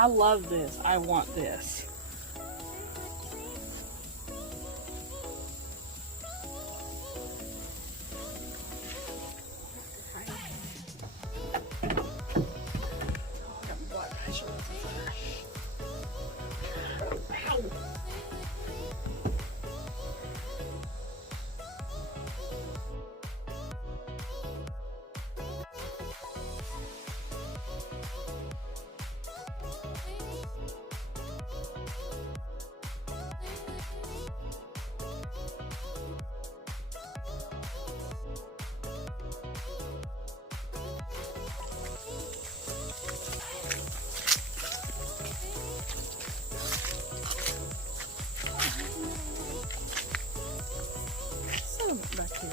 I love this. I want this. Back here.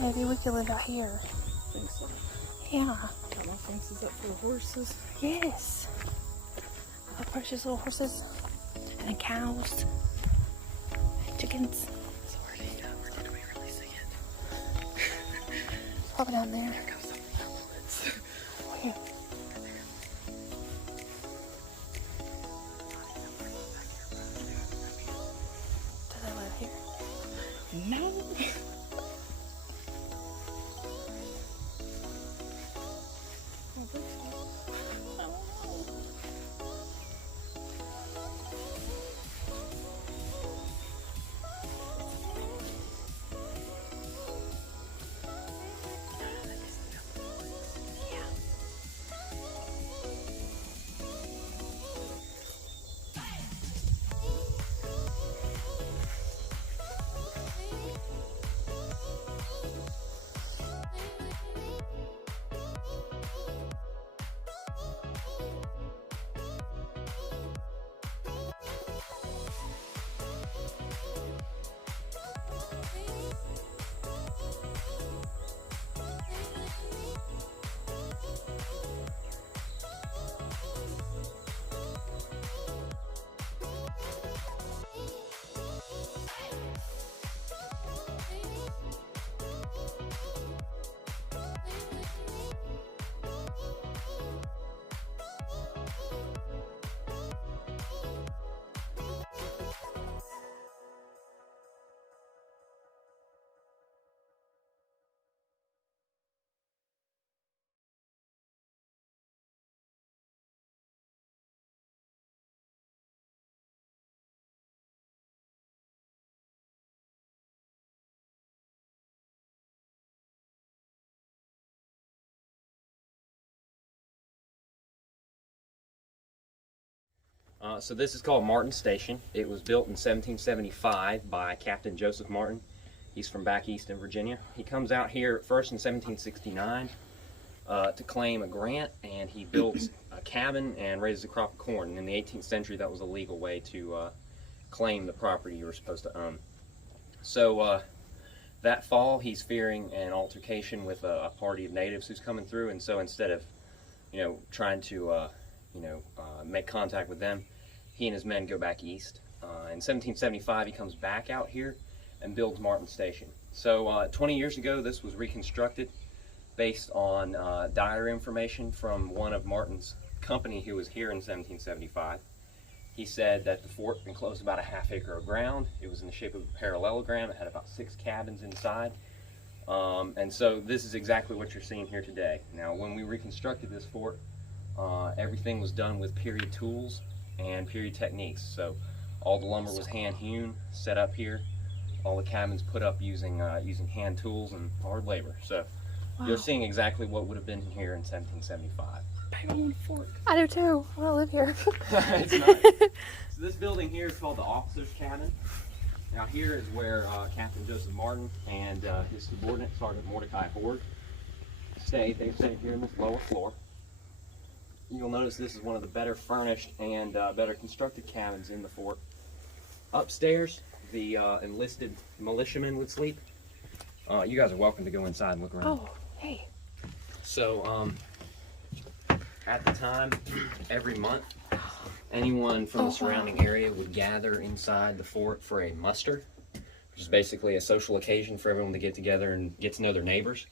Maybe we can live out here. Think so. Yeah. Got my fences up for the horses. Yes. I love precious little horses and cows and chickens. So where did we really see it? Probably down there. There goes some bullets. Where? Do they live here? No. So this is called Martin Station. It was built in 1775 by Captain Joseph Martin. He's from back east in Virginia. He comes out here first in 1769 to claim a grant, and he builds a cabin and raises a crop of corn. And in the 18th century, that was a legal way to claim the property you were supposed to own. So that fall, he's fearing an altercation with a party of natives who's coming through, and so instead of, trying to, make contact with them, he and his men go back east. In 1775, he comes back out here and builds Martin Station. So 20 years ago, this was reconstructed based on diary information from one of Martin's company who was here in 1775. He said that the fort enclosed about a half acre of ground. It was in the shape of a parallelogram. It had about 6 cabins inside. And so this is exactly what you're seeing here today. Now, when we reconstructed this fort, everything was done with period tools and period techniques. So all the lumber was hand hewn, set up here. All the cabins put up using hand tools and hard labor. So you're seeing exactly what would have been here in 1775. I want a fork. I do too. I want to live here. It's nice. So this building here is called the officer's cabin. Now here is where Captain Joseph Martin and his subordinate Sergeant Mordecai Horde stayed. They stayed here in this lower floor. You'll notice this is one of the better furnished and better constructed cabins in the fort. Upstairs, the enlisted militiamen would sleep. You guys are welcome to go inside and look around. Oh, hey. So, at the time, every month, anyone from the surrounding area would gather inside the fort for a muster, which is basically a social occasion for everyone to get together and get to know their neighbors.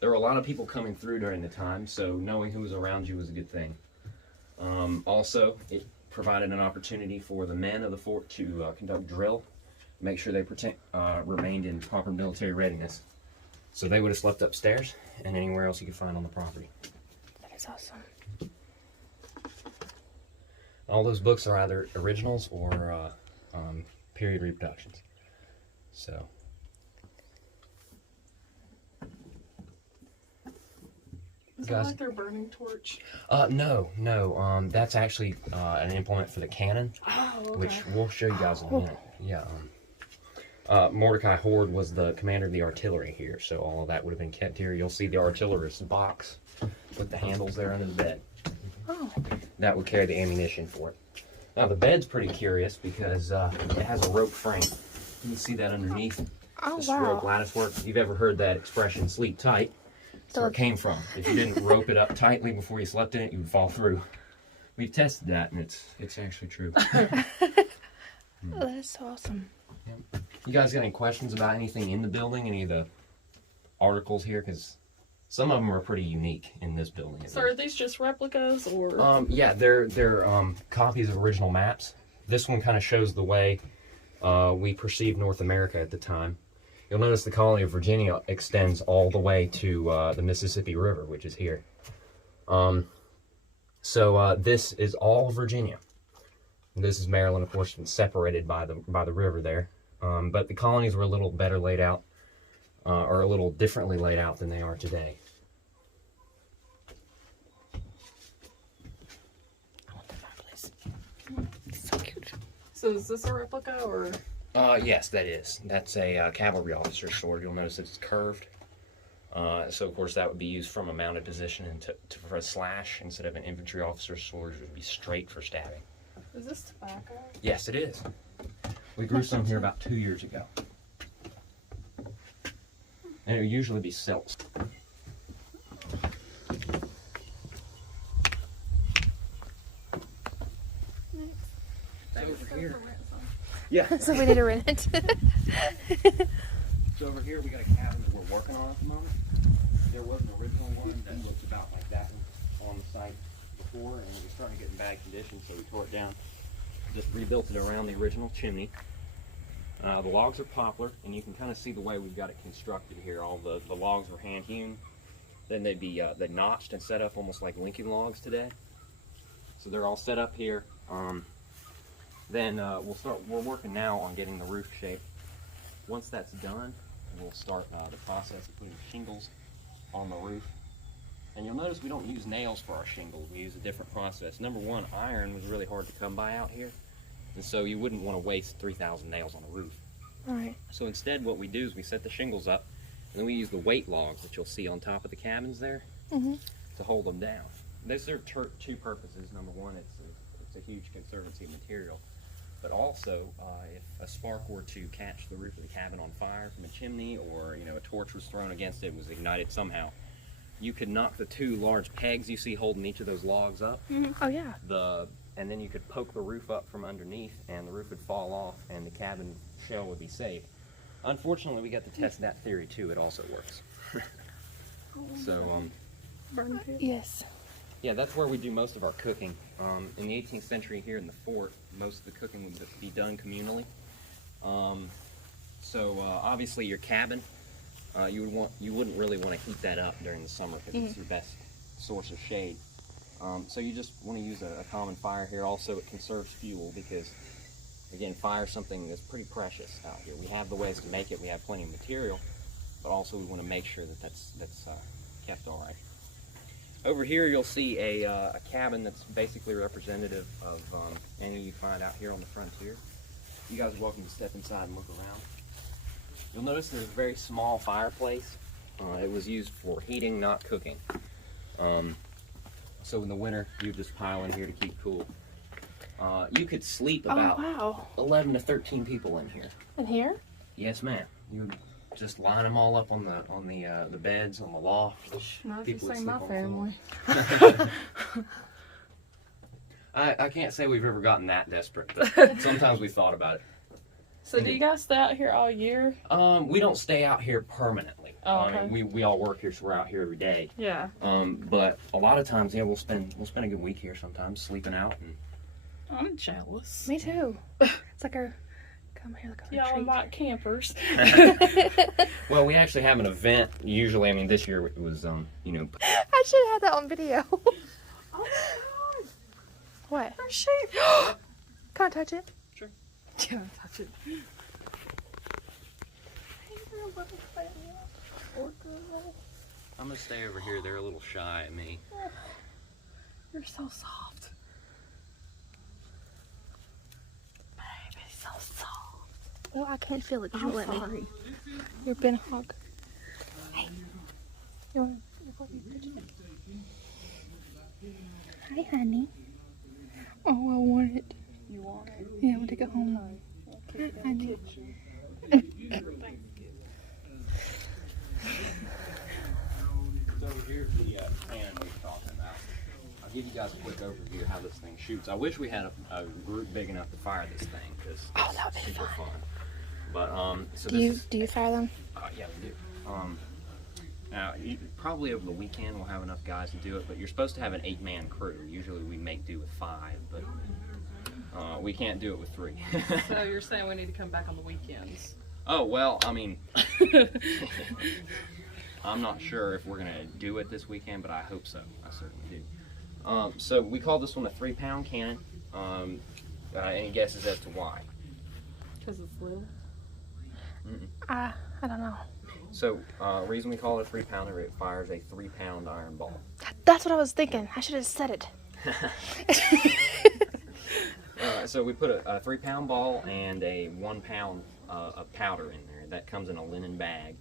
There were a lot of people coming through during the time, so knowing who was around you was a good thing. Also, it provided an opportunity for the men of the fort to conduct drill, make sure they remained in proper military readiness. So they would have slept upstairs and anywhere else you could find on the property. That is awesome. All those books are either originals or period reproductions. So. Is that like their burning torch? No. That's actually an implement for the cannon, Okay. which we'll show you guys in a minute. Yeah. Mordecai Horde was the commander of the artillery here, so all of that would have been kept here. You'll see the artillerist box with the handles there under the bed. Oh. That would carry the ammunition for it. Now the bed's pretty curious because it has a rope frame. You can see that underneath. Oh, This wow. rope lattice work. If you've ever heard that expression, sleep tight, that's where it came from. If you didn't rope it up tightly before you slept in it, you would fall through. We've tested that, and it's actually true. Oh, that is so awesome. You guys got any questions about anything in the building? Any of the articles here? Because some of them are pretty unique in this building. at So least. are these just replicas or? Yeah, they're copies of original maps. This one kind of shows the way we perceived North America at the time. You'll notice the colony of Virginia extends all the way to the Mississippi River, which is here. So this is all Virginia. This is Maryland, of course, been separated by the river there. But the colonies were a little better laid out, or a little differently laid out than they are today. I want the fireplace. It's so cute. So is this a replica or? Yes, that is. That's a cavalry officer's sword. You'll notice it's curved. So, of course, that would be used from a mounted position and for a slash instead of an infantry officer's sword. It would be straight for stabbing. Is this tobacco? Yes, it is. We grew some here about 2 years ago. And it would usually be silks. Over here. Yeah. So we need to rent it. So over here we got a cabin that we're working on at the moment. There was an original one that looked about like that one on the site before, and it was starting to get in bad condition, so we tore it down. Just rebuilt it around the original chimney. The logs are poplar, and you can kind of see the way we've got it constructed here. All the logs were hand hewn. Then they'd be they're notched and set up almost like Lincoln logs today. So they're all set up here. Then we're working now on getting the roof shaped. Once that's done, we'll start the process of putting shingles on the roof. And you'll notice we don't use nails for our shingles. We use a different process. Number one, iron was really hard to come by out here. And so you wouldn't want to waste 3,000 nails on a roof. All right. So instead what we do is we set the shingles up, and then we use the weight logs that you'll see on top of the cabins there to hold them down. Those serve two purposes. Number one, it's a huge conservancy material. But also, if a spark were to catch the roof of the cabin on fire from a chimney, or a torch was thrown against it, was ignited somehow, you could knock the two large pegs you see holding each of those logs up. Oh, yeah. And then you could poke the roof up from underneath, and the roof would fall off, and the cabin shell would be safe. Unfortunately, we got to test that theory too. It also works. So, Burn pit? Yes. yeah, that's where we do most of our cooking. In the 18th century, here in the fort, most of the cooking would be done communally. Obviously, your cabin, you wouldn't really want to heat that up during the summer because it's your best source of shade. So you just want to use a common fire here. Also, it conserves fuel because, again, fire is something that's pretty precious out here. We have the ways to make it. We have plenty of material, but also we want to make sure that that's kept all right. Over here, you'll see a cabin that's basically representative of any you find out here on the frontier. You guys are welcome to step inside and look around. You'll notice there's a very small fireplace. It was used for heating, not cooking. So in the winter, you just pile in here to keep cool. You could sleep about Oh, wow. 11 to 13 people in here. In here? Yes, ma'am. You just line them all up on the beds, on the loft. Not if you People would say sleep my on the floor. family. I can't say we've ever gotten that desperate, but sometimes we thought about it. So do you guys stay out here all year? We don't stay out here permanently. Oh, I okay. mean, we all work here, so we're out here every day. Yeah. But a lot of times, yeah, we'll spend a good week here sometimes, sleeping out. And I'm jealous. Me too. It's like our come here, look Y'all retreat. might campers. well, we actually have an event. Usually, I mean, this year it was, you know. I should have had that on video. Oh my god. What? Her sheep. Can't touch it. Can't touch it. Hey there, little fella. Poor girl. I'm gonna stay over here. They're a little shy at me. You're so soft. Baby, so soft. Well, I can't feel it. You I'm won't let me. sorry. You're being a hog. Hey. You want Hi, honey. Oh, I want it. You want it? Yeah, I'm gonna take it home. Keep it I in the do. kitchen. Everything's good. So here's the cannon we were talking about. I'll give you guys a quick overview of how this thing shoots. I wish we had a group big enough to fire this thing because Oh, that would be super fun. fun. But so Do you fire them? yeah, we do. Now, probably over the weekend we'll have enough guys to do it, but you're supposed to have an 8-man crew. Usually we make do with 5, but we can't do it with 3. So you're saying we need to come back on the weekends? Oh, well, I mean, I'm not sure if we're going to do it this weekend, but I hope so. I certainly do. So we call this one a 3-pound cannon. Any guesses as to why? Because it's little. I don't know. So, reason we call it a 3-pounder, it fires a 3-pound iron ball. That's what I was thinking. I should have said it. So we put a 3-pound ball and a 1 pound of powder in there. That comes in a linen bag.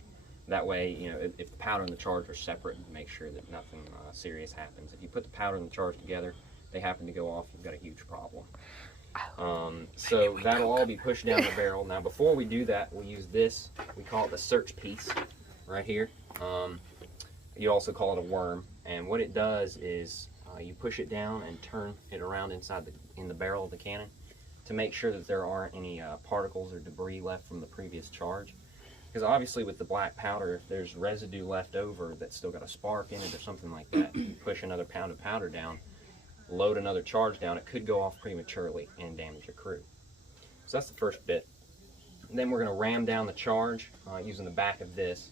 That way, you know, if the powder and the charge are separate, make sure that nothing serious happens. If you put the powder and the charge together, they happen to go off, you've got a huge problem. So that'll all be pushed down the barrel. Now, before we do that, we'll use this. We call it the search piece right here. You also call it a worm. And what it does is you push it down and turn it around in the barrel of the cannon to make sure that there aren't any particles or debris left from the previous charge. Because obviously with the black powder, if there's residue left over that's still got a spark in it or something like that, you push another pound of powder down, load another charge down, it could go off prematurely and damage your crew. So that's the first bit. And then we're going to ram down the charge using the back of this.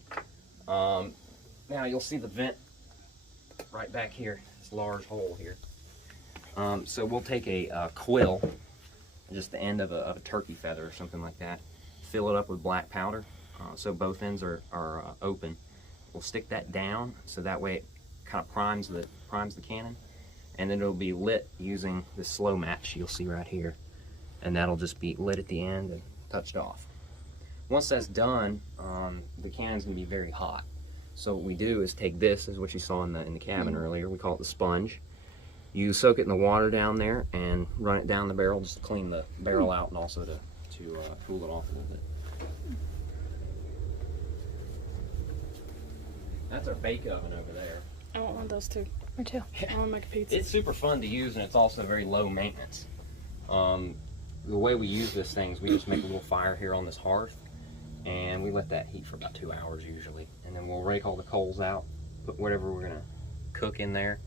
Now you'll see the vent right back here, this large hole here. So we'll take a quill, just the end of a turkey feather or something like that, fill it up with black powder so both ends are open. We'll stick that down so that way it kind of primes the cannon. And then it'll be lit using the slow match you'll see right here. And that'll just be lit at the end and touched off. Once that's done, the cannon's gonna be very hot. So what we do is take this, is what you saw in the cabin earlier, we call it the sponge. You soak it in the water down there and run it down the barrel just to clean the barrel out and also to cool it off a little bit. That's our bake oven over there. I want one of those too. Me too. I want to make a pizza. It's super fun to use, and it's also very low maintenance. The way we use this thing is we just make a little fire here on this hearth, and we let that heat for about 2 hours usually. And then we'll rake all the coals out, put whatever we're gonna cook in there,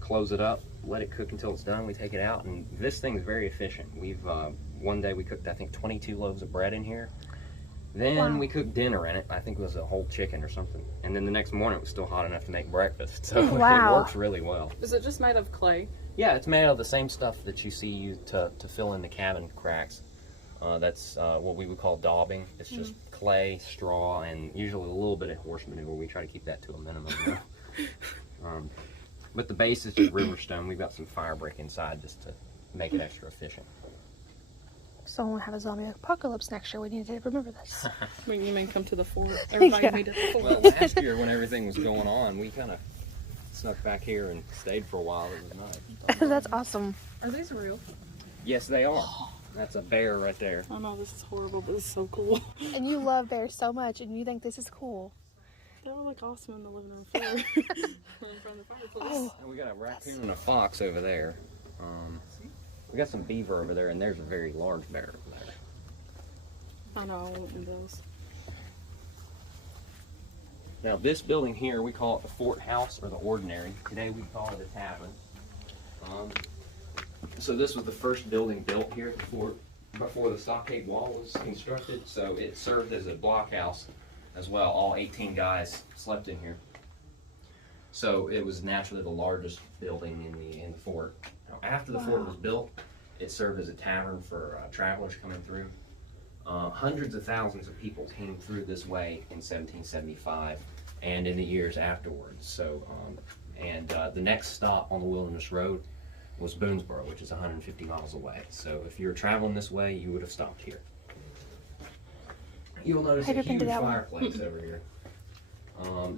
close it up, let it cook until it's done. We take it out, and this thing's very efficient. We've one day we cooked, I think, 22 loaves of bread in here. Then we cooked dinner in it. I think it was a whole chicken or something. And then the next morning it was still hot enough to make breakfast. So Wow. it works really well. Is it just made of clay? Yeah, it's made out of the same stuff that you see used to fill in the cabin cracks. That's what we would call daubing. It's just clay, straw, and usually a little bit of horse manure. We try to keep that to a minimum. But the base is just river stone. We've got some fire brick inside just to make it extra efficient. So when we have a zombie apocalypse next year, we need to remember this. When you mean come to the fort? Everybody Yeah. meet at the Well, fort. last year when everything was going on, we kind of snuck back here and stayed for a while. It was nice. That's awesome. Are these real? Yes, they are. That's a bear right there. I know this is horrible, but this is so cool. And you love bears so much, and you think this is cool. They were like awesome in the living room floor in front of the fireplace. Oh, And we got a raccoon and a fox over there. We got some beaver over there, and there's a very large bear over there. I know, I want one of those. Now this building here, we call it the Fort House or the Ordinary. Today we call it a tavern. So this was the first building built here before the stockade wall was constructed. So it served as a blockhouse as well. All 18 guys slept in here. So it was naturally the largest building in the fort. Now, after the fort was built, it served as a tavern for travelers coming through. Hundreds of thousands of people came through this way in 1775 and in the years afterwards. So, the next stop on the Wilderness Road was Boonesboro, which is 150 miles away. So if you were traveling this way, you would have stopped here. You'll notice Have a you been to huge that one? fireplace over here.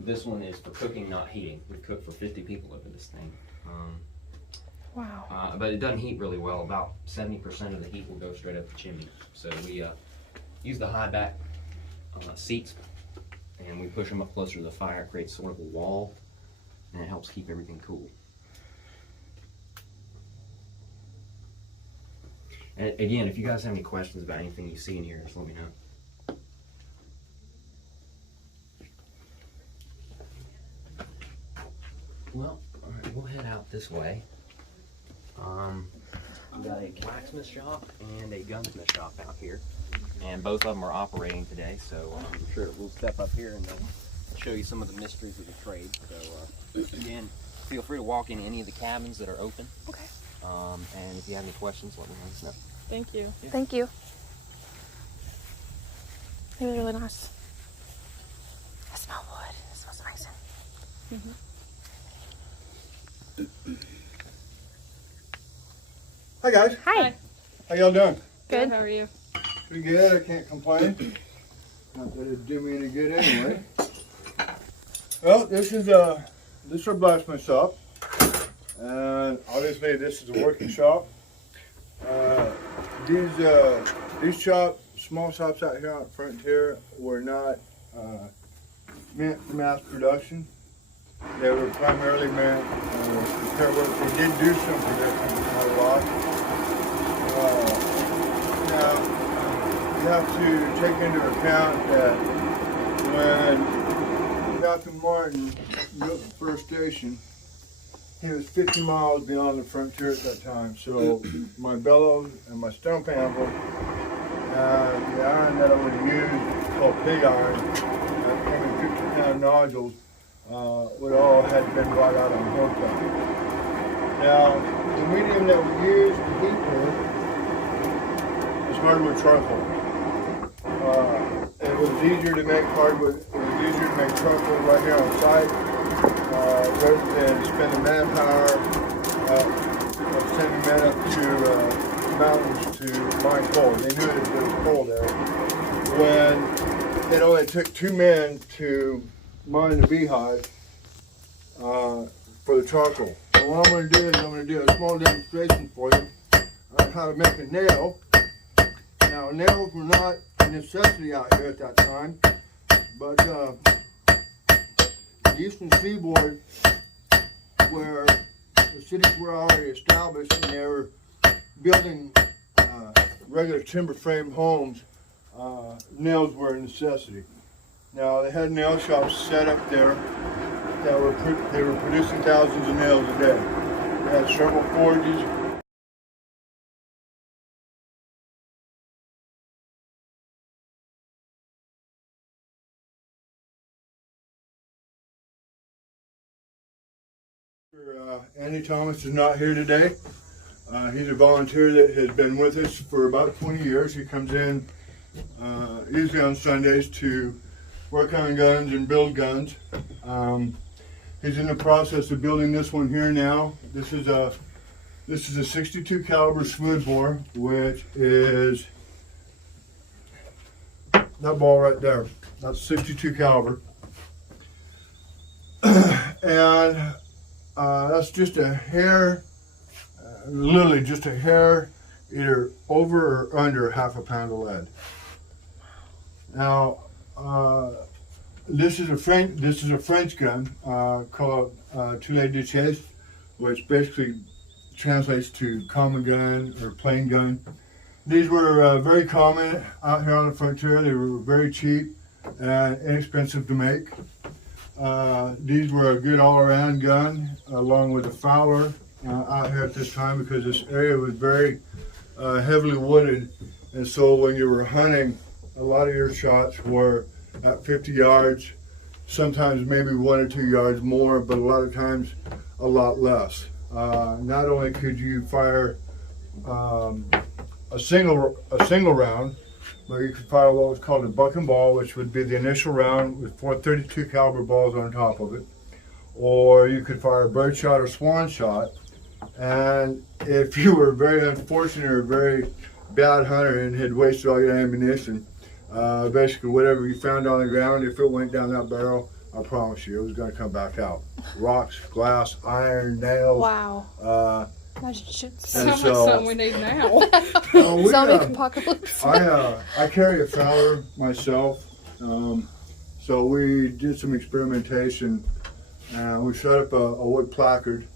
This one is for cooking, not heating. We cook for 50 people over this thing. Wow. But it doesn't heat really well. About 70% of the heat will go straight up the chimney. So we use the high back seats, and we push them up closer to the fire. It creates sort of a wall, and it helps keep everything cool. And again, if you guys have any questions about anything you see in here, just let me know. Well, all right, we'll head out this way. We got a blacksmith shop and a gunsmith shop out here, and both of them are operating today. So I'm sure we'll step up here and show you some of the mysteries of the trade. So again, feel free to walk in any of the cabins that are open. Okay. And if you have any questions, let me know. Thank you. Yeah. Thank you. It was really nice. I smell wood. It smells amazing. Hi guys, Hi. how y'all doing? Good. How are you? Pretty good, I can't complain. Not that it'd do me any good anyway. Well, this is our blacksmith shop. And obviously this is a working shop. These small shops out here on Frontier were not meant for mass production. They were primarily meant for repair work. They did do some production, but not a lot. Now, you have to take into account that when Captain Martin built the first station, he was 50 miles beyond the frontier at that time. So my bellows and my stump handle and the iron that I would use, called pig iron, that came in 50-pound nodules, would all had been brought out on horseback. Now, the medium that we used to heat with was hardwood charcoal. It was easier to make hardwood, it was easier to make charcoal right here on site, rather than spend the manpower of sending men up to mountains to mine coal. They knew that there was coal there. When it only took 2 men to mine the beehive for the charcoal. So what I'm going to do is I'm going to do a small demonstration for you on how to make a nail. Now, nails were not a necessity out here at that time, but the Eastern Seaboard, where the cities were already established and they were building regular timber frame homes, nails were a necessity. Now, they had nail shops set up there that were producing thousands of nails a day. They had several forges. Andy Thomas is not here today. He's a volunteer that has been with us for about 20 years. He comes in usually on Sundays to work on guns and build guns. He's in the process of building this one here now. This is a 62 caliber smoothbore, which is that ball right there. That's 62 caliber, and that's just a hair, literally just a hair, either over or under half a pound of lead. Now, this is a French gun called Toulet de Chasse, which basically translates to common gun or plain gun. These were very common out here on the frontier. They were very cheap and inexpensive to make. These were a good all-around gun, along with a Fowler out here at this time, because this area was very heavily wooded, and so when you were hunting, a lot of your shots were at 50 yards, sometimes maybe 1 or 2 yards more, but a lot of times a lot less. Not only could you fire a single round, but you could fire what was called a buck and ball, which would be the initial round with 432 caliber balls on top of it, or you could fire a bird shot or swan shot. And if you were very unfortunate or a very bad hunter and had wasted all your ammunition, basically whatever you found on the ground, if it went down that barrel, I promise you, it was going to come back out. Rocks, glass, iron, nails. Wow. Imagine shoots. And Sounds like so- something we need now. Zombie apocalypse. I carry a Fowler myself, so we did some experimentation, and we set up a wood placard,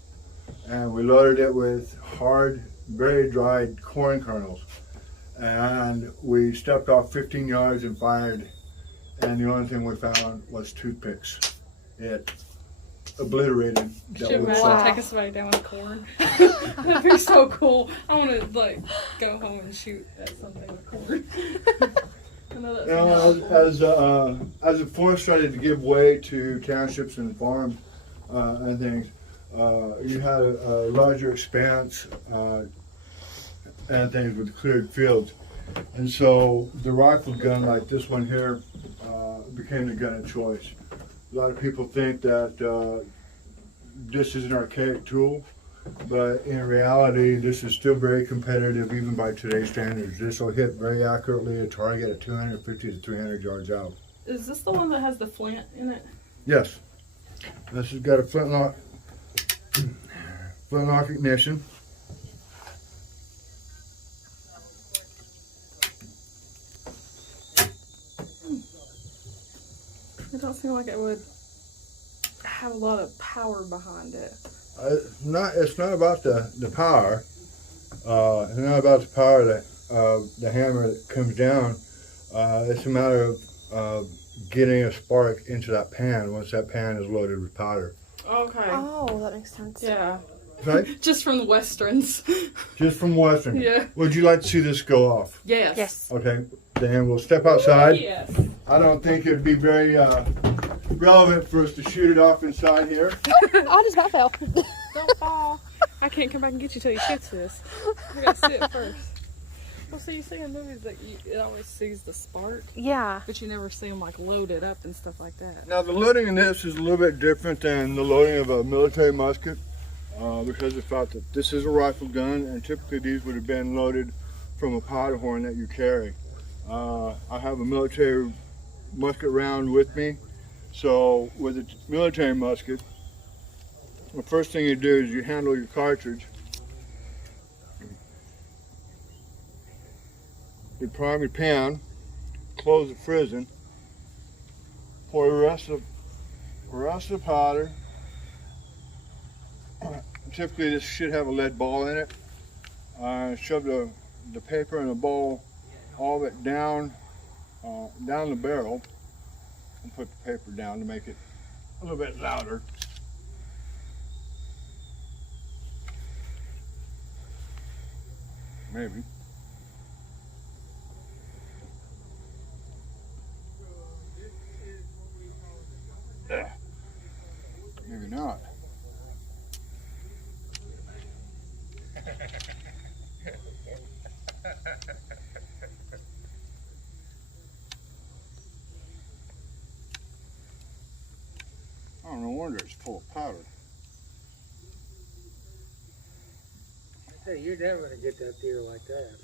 and we loaded it with hard, very dried corn kernels, and we stepped off 15 yards and fired, and the only thing we found was toothpicks. It obliterated Could that you wood imagine saw. taking somebody down with corn? That'd be so cool. I want to like go home and shoot at something with corn. I know that sounds As the forest started to give way to townships and farms and things, you had a larger expanse and things with cleared fields. And so the rifle gun like this one here became the gun of choice. A lot of people think that this is an archaic tool, but in reality, this is still very competitive even by today's standards. This will hit very accurately a target at 250 to 300 yards out. Is this the one that has the flint in it? Yes, this has got a flintlock ignition. It don't seem like it would have a lot of power behind it. It's not about the power. It's not about the power that the hammer that comes down. It's a matter of getting a spark into that pan once that pan is loaded with powder. Okay. Oh, that makes sense. Yeah. Right? Just from the westerns. Just from Western. Yeah. Would you like to see this go off? Yes. Yes. Okay. Then we'll step outside. Yes. I don't think it'd be very relevant for us to shoot it off inside here. Oh, just about fell. Don't fall. I can't come back and get you till you shoot this. I gotta see it first. Well, so you see in movies that it always sees the spark, Yeah. but you never see them like loaded up and stuff like that. Now the loading in this is a little bit different than the loading of a military musket because of the fact that this is a rifle gun, and typically these would have been loaded from a powder horn that you carry. I have a military musket round with me, so with a military musket, the first thing you do is you handle your cartridge. You prime your pan, close the frizzen, pour the rest of the powder. Typically this should have a lead ball in it. Shove the paper in a bowl, all of it down the barrel, and put the paper down to make it a little bit louder. Maybe. Maybe not. Oh, no wonder it's full of powder. Hey, you're never gonna get that deer like that.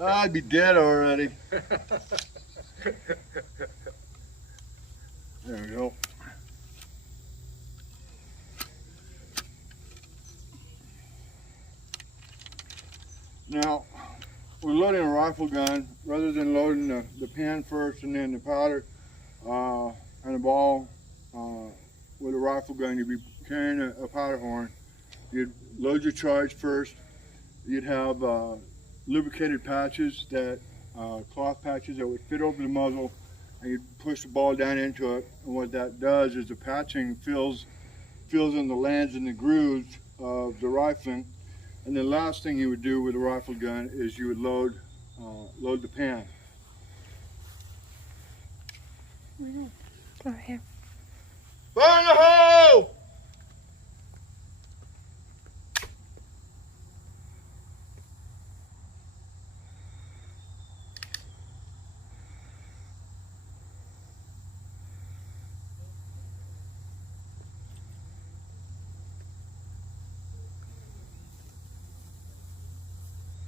I'd be dead already. There we go. Now, we're loading a rifle gun. Rather than loading the pan first and then the powder and the ball, with a rifle gun you'd be carrying a powder horn, you'd load your charge first. You'd have lubricated patches cloth patches that would fit over the muzzle, and you'd push the ball down into it. And what that does is the patching fills in the lands and the grooves of the rifling. And the last thing you would do with a rifle gun is you would load the pan. Over here. Fire in the hole!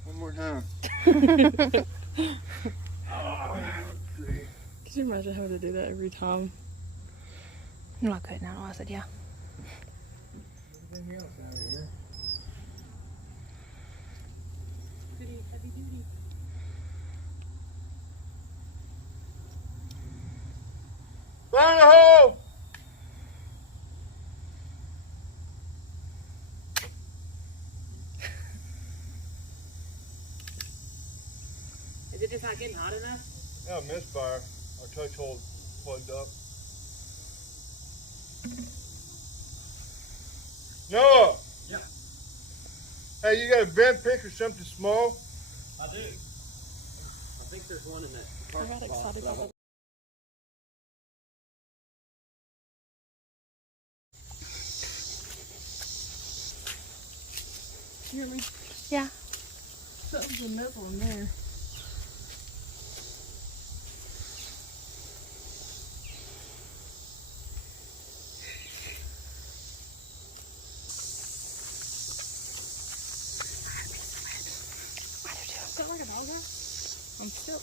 One more time. Could you imagine having to do that every time? No, I couldn't. I said, yeah. Anything else out of here? Fire in the hole! Is it just not getting hot enough? Yeah, misfire. Our touch hole plugged up. Noah! Yeah. Hey, you got a bent pick or something small? I do. I think there's one in that. I got excited about You hear me? Yeah. Something's a nipple in there. I do too. Is that like a dog house? I'm still.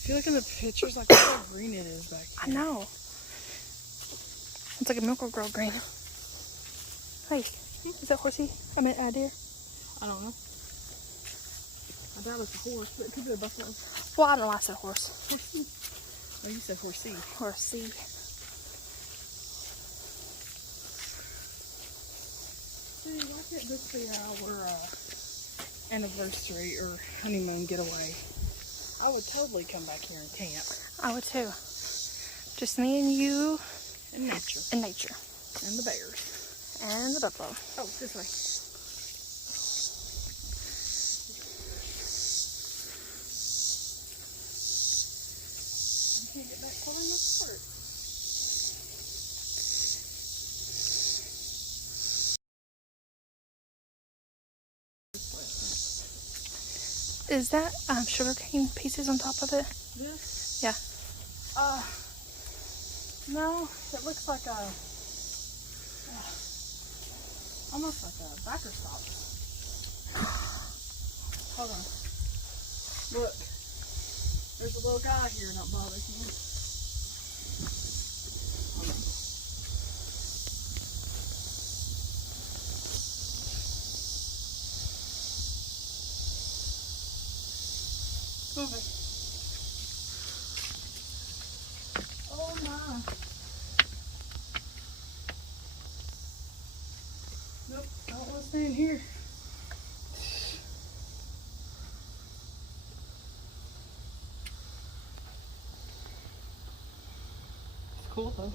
I feel like in the pictures, like look how green it is back I here. know. It's like a Miracle Girl green. Hey, is that horsey? I meant deer. I don't know. I doubt it's a horse, but it could be a buffalo. Well, I don't know why I said horse. Horsey? Oh, you said horsey. Horsey. Hey, why can't this be our anniversary or honeymoon getaway? I would totally come back here and camp. I would too. Just me and you And nature. and nature. And the bears. And the buffalo. Oh, this way. I can't get back far enough for it. Is that sugarcane pieces on top of it? This? Yeah. No, it looks like a, almost like a backer stop. Hold on. Look, there's a little guy here, don't bother him. Hold on. Okay. Oh my. Nope, I don't want to stay in here. It's cool though.